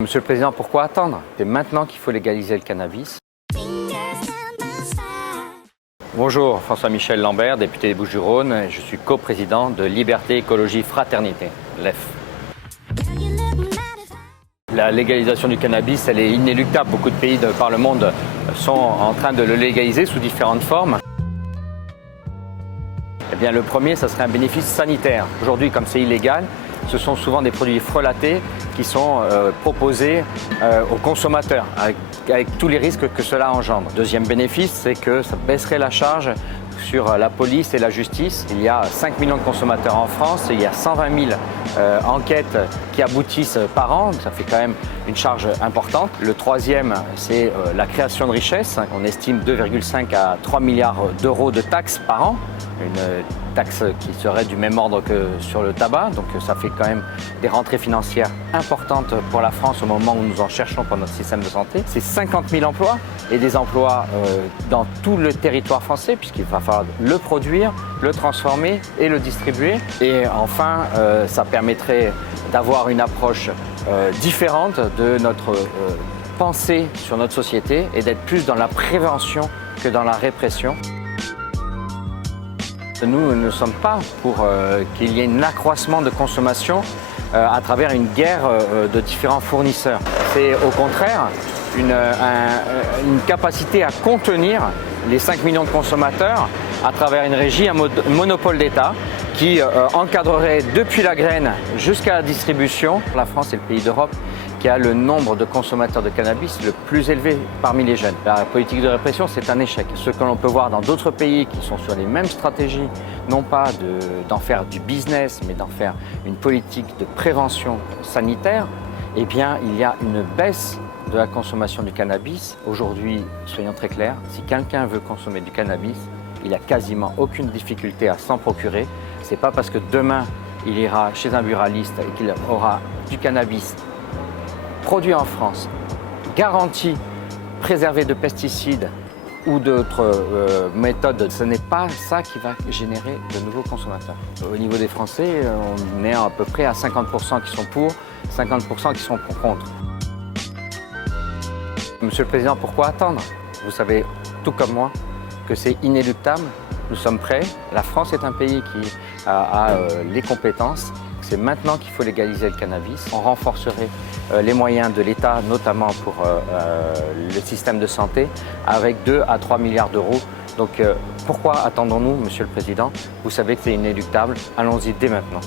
Monsieur le Président, pourquoi attendre? C'est maintenant qu'il faut légaliser le cannabis. Bonjour, François-Michel Lambert, député des Bouches-du-Rhône. Je suis coprésident de Liberté, Écologie, Fraternité, LEF. La légalisation du cannabis, elle est inéluctable. Beaucoup de pays par le monde sont en train de le légaliser sous différentes formes. Eh bien, le premier, ça serait un bénéfice sanitaire. Aujourd'hui, comme c'est illégal, ce sont souvent des produits frelatés qui sont proposés aux consommateurs, avec tous les risques que cela engendre. Deuxième bénéfice, c'est que ça baisserait la charge sur la police et la justice. Il y a 5 millions de consommateurs en France, il y a 120 000 enquêtes qui aboutissent par an, ça fait quand même une charge importante. Le troisième, c'est la création de richesses. On estime 2,5 à 3 milliards d'euros de taxes par an, une taxe qui serait du même ordre que sur le tabac, donc ça fait quand même des rentrées financières importantes pour la France au moment où nous en cherchons pour notre système de santé. C'est 50 000 emplois et des emplois dans tout le territoire français puisqu'il va falloir le produire, le transformer et le distribuer. Et enfin, ça permettrait d'avoir une approche différente de notre pensée sur notre société et d'être plus dans la prévention que dans la répression. Nous ne sommes pas pour qu'il y ait un accroissement de consommation à travers une guerre de différents fournisseurs. C'est au contraire une capacité à contenir les 5 millions de consommateurs à travers une régie, un monopole d'État qui encadrerait depuis la graine jusqu'à la distribution. La France est le pays d'Europe qui a le nombre de consommateurs de cannabis le plus élevé parmi les jeunes. La politique de répression, c'est un échec. Ce que l'on peut voir dans d'autres pays qui sont sur les mêmes stratégies, non pas d'en faire du business, mais d'en faire une politique de prévention sanitaire, eh bien, il y a une baisse de la consommation du cannabis. Aujourd'hui, soyons très clairs, si quelqu'un veut consommer du cannabis, il n'a quasiment aucune difficulté à s'en procurer. Ce n'est pas parce que demain, il ira chez un buraliste et qu'il aura du cannabis produit en France, garanti, préservé de pesticides ou d'autres méthodes, ce n'est pas ça qui va générer de nouveaux consommateurs. Au niveau des Français, on est à peu près à 50% qui sont pour, 50% qui sont contre. Monsieur le Président, pourquoi attendre? Vous savez, tout comme moi, que c'est inéluctable. Nous sommes prêts. La France est un pays qui a les compétences. C'est maintenant qu'il faut légaliser le cannabis. On renforcerait les moyens de l'État, notamment pour le système de santé, avec 2 à 3 milliards d'euros. Donc pourquoi attendons-nous, Monsieur le Président? Vous savez que c'est inéluctable. Allons-y dès maintenant.